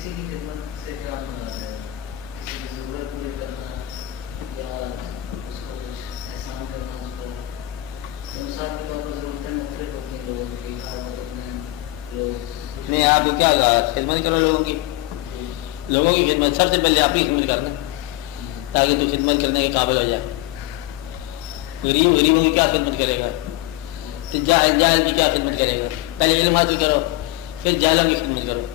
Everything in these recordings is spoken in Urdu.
کسی کی خدمت سے کیا مراد ہے؟ کسی کی ضرورت پوری کرنا یا اس کو کچھ احسان کرنا اس پر؟ تو مثال کے طور پر ضرورتیں مختلف ہوتی ہیں لوگوں کی، ہر وقت میں لوگ نہیں. آپ کو کیا کہا؟ خدمت کرو لوگوں کی. لوگوں کی خدمت سب سے پہلے آپ کی خدمت کرنا تاکہ تو خدمت کرنے کے قابل ہو جائے. غریبوں کی کیا خدمت کرے گا؟ تو جاہل کی کیا خدمت کرے گا؟ پہلے علم حاصل کرو پھر جاہلوں کی خدمت کرو.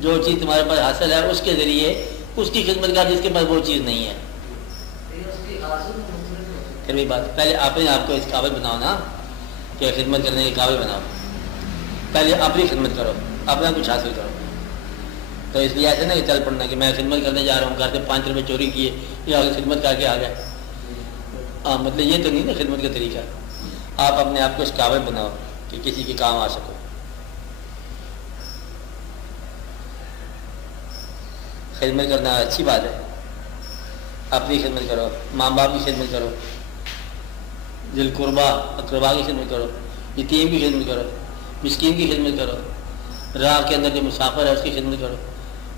جو چیز تمہارے پاس حاصل ہے اس کے ذریعے اس کی خدمت کر جس کے پاس وہ چیز نہیں ہے. پھر بھی بات پہلے اپنے آپ کو اس قابل بناؤ نا کہ خدمت کرنے کے قابل بناؤ. پہلے اپنی خدمت کرو، اپنا کچھ حاصل کرو. تو اس لیے ایسے نا کہ چل پڑنا کہ میں خدمت کرنے جا رہا ہوں، گھر سے 5 روپے چوری کیے یا خدمت کر کے آ گئے. مطلب یہ تو نہیں نا خدمت کا طریقہ. آپ اپنے آپ کو اس قابل بناؤ کہ کسی کے کام آ سکو. خدمت کرنا اچھی بات ہے. اپنی خدمت کرو، ماں باپ کی خدمت کرو، ذی القربا اقربا کی خدمت کرو، یتیم کی خدمت کرو، مسکین کی خدمت کرو، راہ کے اندر جو مسافر ہے اس کی خدمت کرو.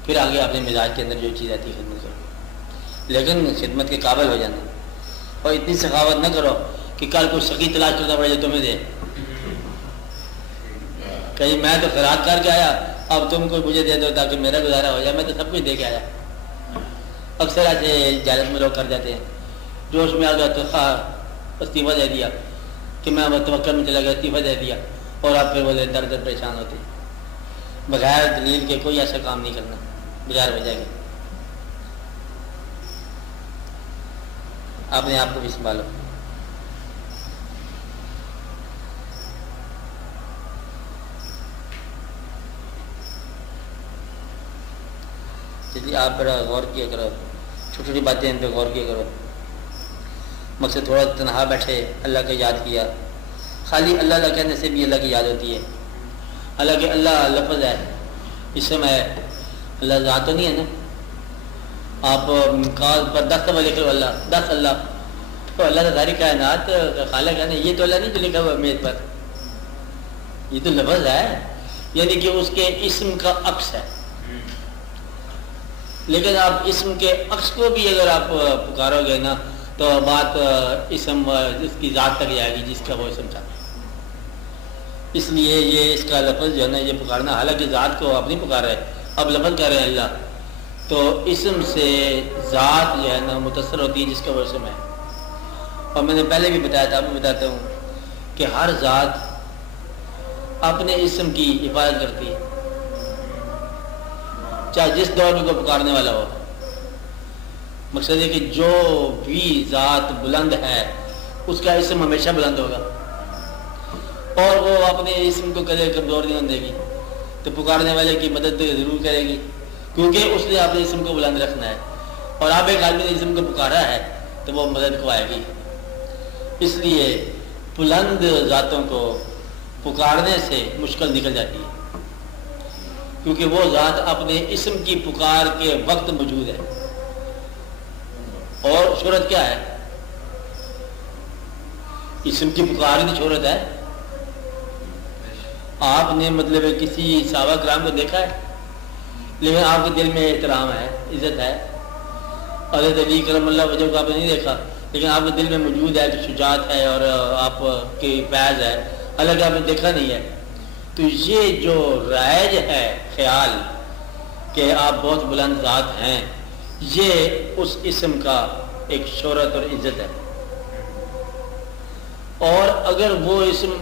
پھر آگے اپنے مزاج کے اندر جو چیز آتی ہے خدمت کرو. لیکن خدمت کے قابل ہو جانا. اور اتنی سخاوت نہ کرو کہ کل کوئی سخی تلاش کرنا پڑے جو تمہیں دے. کہیں میں تو خیرات کر کے آیا اب تم کو مجھے دے دو تاکہ میرا گزارا ہو جائے، میں تو سب کچھ دے کے آیا. اکثر ایسے جالت میں لوگ کر جاتے ہیں. جوش میں آ گیا تو استعفیٰ دے دیا کہ میں توکل میں چلا گیا، استعفیٰ دے دیا اور آپ پھر بولے در در پریشان ہوتے. بغیر دلیل کے کوئی ایسا کام نہیں کرنا بغیر وجہ کے. اپنے آپ کو بھی سنبھالو. اس لیے آپ بڑا غور کیا کرو، چھوٹی چھوٹی باتیں ان پہ غور کیا کرو. مقصد تھوڑا تنہا بیٹھے اللہ کو یاد کیا. خالی اللہ اللہ کہنے سے بھی اللہ کی یاد ہوتی ہے. حالانکہ اللہ لفظ ہے، اسم ہے، اللہ ذات تو نہیں ہے نا. آپ کاغذ پر 10 دفعہ لکھ لو اللہ 10 اللہ، تو اللہ تو ساری کائنات خالق ہے نا. یہ تو اللہ نہیں جو لکھا ہوا میز پر، یہ تو لفظ ہے، یعنی کہ اس کے اسم کا عکس ہے. لیکن آپ اسم کے عکس کو بھی اگر آپ پکارو گے نا تو بات اسم اس کی ذات تک جائے گی جس کا وہ اسم چاہتا ہے. اس لیے یہ اس کا لفظ جو ہے نا یہ پکارنا، حالانکہ ذات کو آپ نہیں پکار رہے، اب لفظ کر رہے ہیں اللہ، تو اسم سے ذات جو ہے نا متصر ہوتی ہے جس کا وہ اسم ہے. اور میں نے پہلے بھی بتایا تھا، اب بھی بتاتا ہوں کہ ہر ذات اپنے اسم کی حفاظت کرتی ہے، چاہے جس دور میں کوئی پکارنے والا ہو. مقصد ہے کہ جو بھی ذات بلند ہے اس کا اسم ہمیشہ بلند ہوگا اور وہ اپنے اسم کو کبھی کمزور نہیں ہونے دے گی. تو پکارنے والے کی مدد ضرور کرے گی کیونکہ اس نے اپنے اسم کو بلند رکھنا ہے. اور آپ ایک آدمی نے اسم کو پکارا ہے تو وہ مدد کو آئے گی. اس لیے بلند ذاتوں کو پکارنے سے مشکل نکل جاتی ہے کیونکہ وہ ذات اپنے اسم کی پکار کے وقت موجود ہے. اور شہرت کیا ہے؟ اسم کی پکار کی شہرت ہے. آپ نے مطلب کسی صحابہ کرام کو دیکھا ہے لیکن آپ کے دل میں احترام ہے، عزت ہے. حضرت علی کرم اللہ وجہ کو آپ نے نہیں دیکھا لیکن آپ کے دل میں موجود ہے کہ شجاعت ہے اور آپ کی فیض ہے، حالانکہ آپ نے دیکھا نہیں ہے. تو یہ جو رائج ہے خیال کہ آپ بہت بلند ذات ہیں، یہ اس اسم کا ایک شہرت اور عزت ہے. اور اگر وہ اسم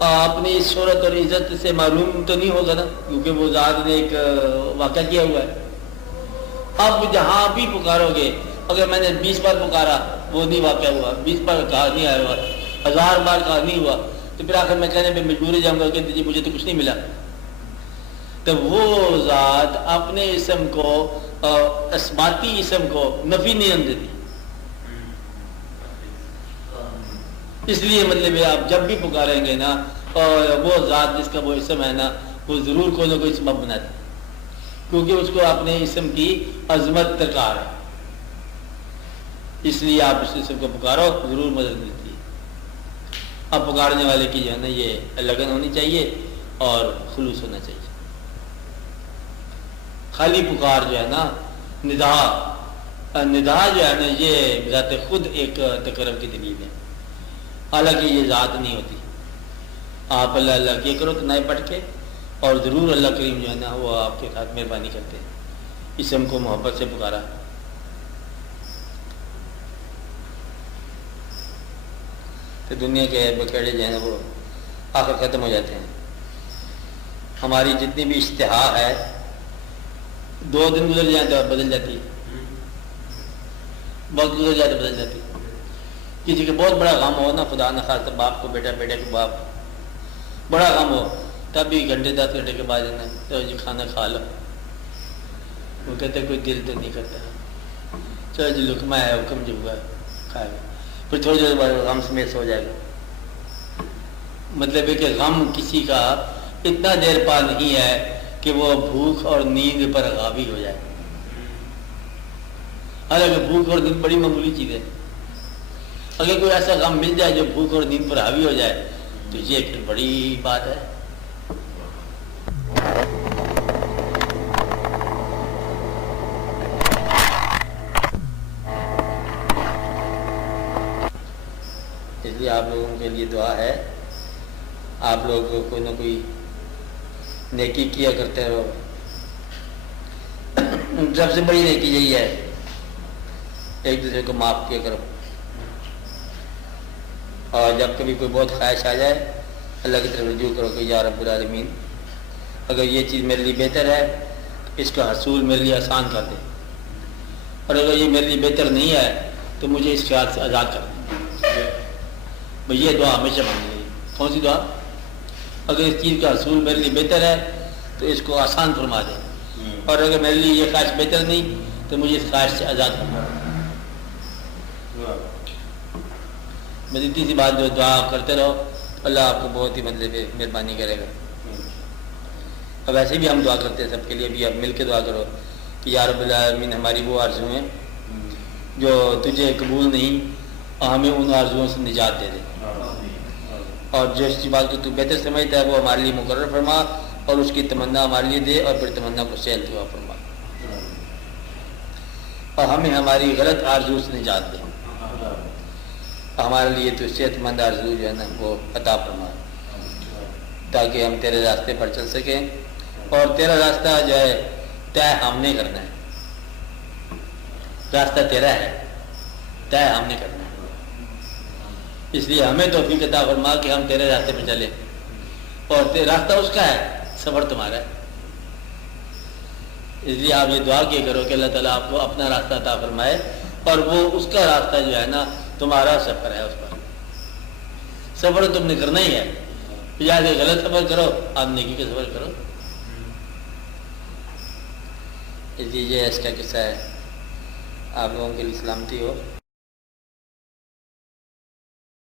اپنی اس شہرت اور عزت سے معلوم تو نہیں ہوگا نا کیونکہ وہ ذات نے ایک واقعہ کیا ہوا ہے. اب جہاں بھی پکارو گے، اگر میں نے 20 بار پکارا وہ نہیں واقعہ ہوا، 20 بار کہا نہیں آیا ہوا، 1000 بار کہا نہیں ہوا، تو پھر آخر میں کہنے پہ مجبور ہو جاؤں گا کہ جی مجھے تو کچھ نہیں ملا. تو وہ ذات اپنے اسم کو اثباتی اسم کو نفی نہیں ہونے دیتی. اس لیے مطلب آپ جب بھی پکاریں گے نا اور وہ ذات جس کا وہ اسم ہے نا وہ ضرور کوئی نہ کوئی سبب بناتی ہے کیونکہ اس کو اپنے اسم کی عظمت درکار ہے. اس لیے آپ اس اسم کو پکارو ضرور مدد ملتی ہے. اب پکارنے والے کی جو ہے نا یہ لگن ہونی چاہیے اور خلوص ہونا چاہیے. خالی پکار جو ہے نا، ندا جو ہے نا، یہ ذات خود ایک تقرب کی دلیل ہے، حالانکہ یہ ذات نہیں ہوتی. آپ اللہ اللہ کیا کرو تو نئے پڑھ کے، اور ضرور اللہ کریم جو ہے نا وہ آپ کے ساتھ مہربانی کرتے ہیں. اسم کو محبت سے پکارا. تو دنیا کے بکیڑے جو ہیں نا وہ آخر ختم ہو جاتے ہیں. ہماری جتنی بھی اشتہا ہے 2 دن گزر جائیں تو بدل جاتی ہے، وقت گزر جائے تو بدل جاتی ہے. کسی کے بہت بڑا غم ہو نا، خدا نہ خواستہ باپ کو بیٹا، بیٹے کو باپ، بڑا غم ہو، تب بھی گھنٹے 10 گھنٹے کے بعد تو جی کھانا کھا لو. وہ کہتے کوئی دل تو نہیں کرتا، چلو جی لقمہ ہے، حکم جو ہوا کھائے گا، پھر تھوڑی دیر بعد غم سمیت سو جائے گا. مطلب ہے کہ غم کسی کا اتنا دیر پا نہیں ہے کہ وہ بھوک اور نیند پر غاوی ہو جائے. حالانکہ بھوک اور نیند بڑی معمولی چیز ہے. اگر کوئی ایسا غم مل جائے جو بھوک اور نیند پر حاوی ہو جائے تو یہ پھر بڑی بات ہے. اس لیے آپ لوگوں کے لیے دعا ہے، آپ لوگ کوئی نہ کوئی نیکی کیا کرتے رہو. سب سے بڑی نیکی یہی ہے، ایک دوسرے کو معاف کیا کرو. اور جب کبھی کوئی بہت خواہش آ جائے اللہ کی طرف رجوع کرو کہ یا رب العالمین اگر یہ چیز میرے لیے بہتر ہے اس کا حصول میرے لیے آسان کر دے، اور اگر یہ میرے لیے بہتر نہیں ہے تو مجھے اس خیال سے آزاد کر دے. یہ دعا ہمیشہ مانگنی ہے. کون سی دعا؟ اگر اس چیز کا حصول میرے لیے بہتر ہے تو اس کو آسان فرما دے، اور اگر میرے لیے یہ خواہش بہتر نہیں تو مجھے اس خواہش سے آزاد فرما دے. بس اتنی سی بات جو دعا کرتے رہو، اللہ آپ کو بہت ہی مطلب مہربانی کرے گا. اب ایسے بھی ہم دعا کرتے ہیں سب کے لیے، بھی آپ مل کے دعا کرو کہ یا رب العالمین ہماری وہ آرزو ہیں جو تجھے قبول نہیں، اور ہمیں ان آرزوؤں سے نجات دے دے، اور جس بات کو تو بہتر سمجھتا ہے وہ ہمارے لیے مقرر فرما، اور اس کی تمنا ہمارے لیے دے، اور پھر تمنا کو سیل دعا فرما، اور ہمیں ہماری غلط آرزو سے نجات دے. ہمارے لیے تو صحت مند آرزو جو ہے نا وہ عطا فرما، تاکہ ہم تیرے راستے پر چل سکیں. اور تیرا راستہ جو ہے طے ہم نے کرنا ہے، راستہ تیرا ہے، طے ہم نے کرنا ہے. اس لیے ہمیں توفیق عطا فرما کہ ہم تیرے راستے پہ چلیں، اور راستہ اس کا ہے، سفر تمہارا ہے. اس لیے آپ یہ دعا کیا کرو کہ اللہ تعالیٰ آپ کو اپنا راستہ عطا فرمائے، اور وہ اس کا راستہ جو ہے نا تمہارا سفر ہے، اس پر سفر تم نے کرنا ہی ہے. یا کہ غلط سفر کرو، آپ نیکی کا سفر کرو. اس لیے یہ اس کا قصہ ہے. آپ لوگوں کے لیے سلامتی ہو.